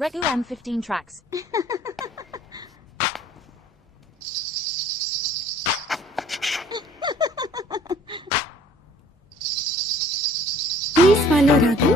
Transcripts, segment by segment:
Reku M15 tracks. Please follow Raghu.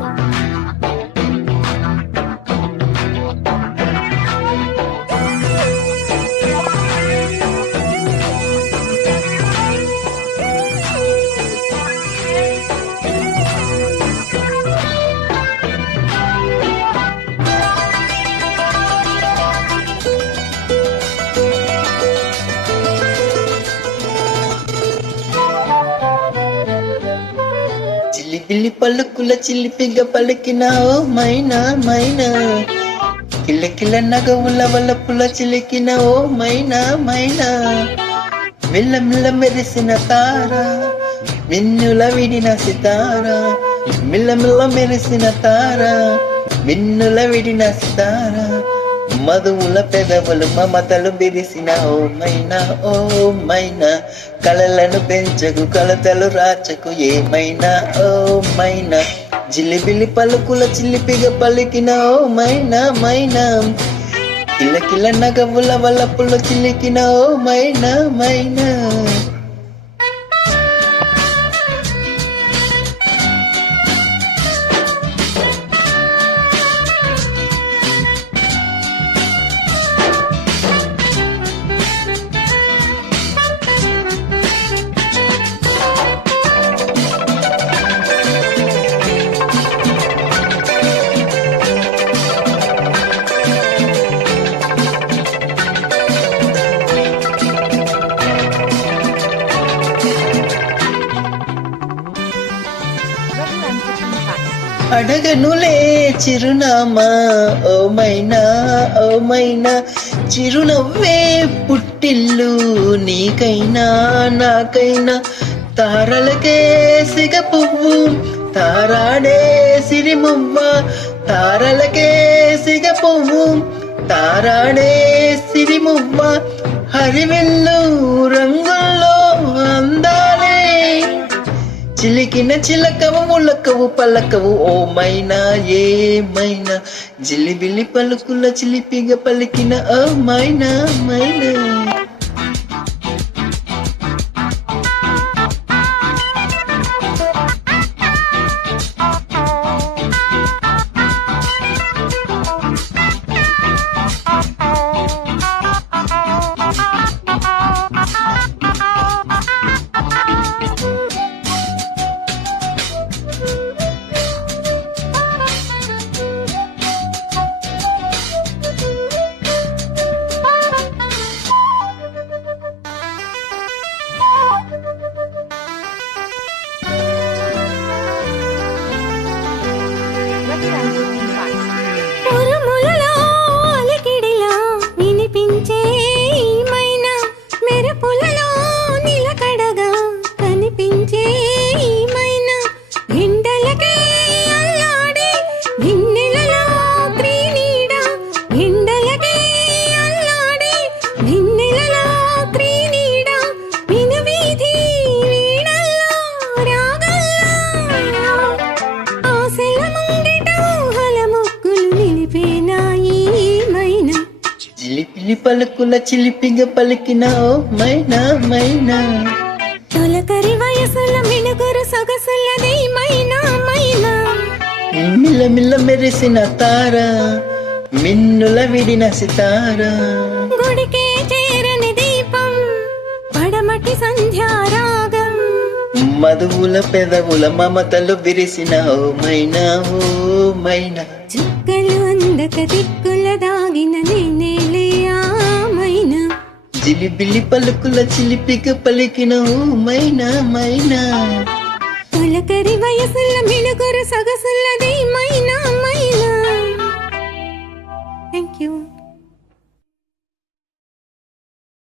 చిలిపిల్లి పలుకుల చిలిపిగా పలికిన ఓ మైనా మైనా, కిలకిల నగవుల వలపుల చిలికిన ఓ మైనా మైనా, మిల్లమిల్ల మెరిసిన తార మిన్నుల విడిన సితార, మిల్లమిల్ల మెరిసిన తార మిన్నుల విడిన సితార, మధువుల పెదవులు మమతలు బిరిసిన ఓ మైనా ఓ మైనా, కలలను పెంచకు కలతలు రాచకు ఏమైనా ఓ మైనా, జిలిబిలి పలుకుల చిలిపిగా పలికిన ఓ మైనా మైనా, కిలకిల నగవుల వలపుల చిలికిన ఓ మైనా మైనా. అడగనులే చిరునామా ఓ మైనా ఓ మైనా, చిరునవ్వే పుట్టిల్లు నీకైనా నాకైనా, తారలకే సిగ పువ్వు తారాడే సిరిమువ్వ, తారలకే సిగ పువ్వు తారాడే సిరిమువ్వ, హరివిల్లు రంగుల్లో అందాలే చిలికిన చిలకవు ములకవు పలకవు ఓ మైనా ఏమైనా, జిలిబిలి పలుకుల చిలిపిగా పలికిన ఓ మైనా మైనా. జిలిపిలి పలుకుల చిలిపిగా పలికిన ఓ మైనా మైనా, తొలకరి వయసుల మినుగురు సొగసులది మైనా మైనా, మిల్లమిల్ల మెరిసిన తార మిన్నుల విడిన సితార, గుడికే చేరని దీపం పడమటి సంధ్యారాగం, మధువుల పెదవుల మమతలు విరిసిన ఓ మైనా ఓ మైనా, చుక్కలు అందక దిక్కుల దాగిన నేనేలే ఆ మైనా, జిలిబిలి పలుకుల చిలిపిగా పలికిన ఓ మైనా మైనా, తొలకరి వయసుల మినుగురు సొగసులది మైనా మైనా. Thank you.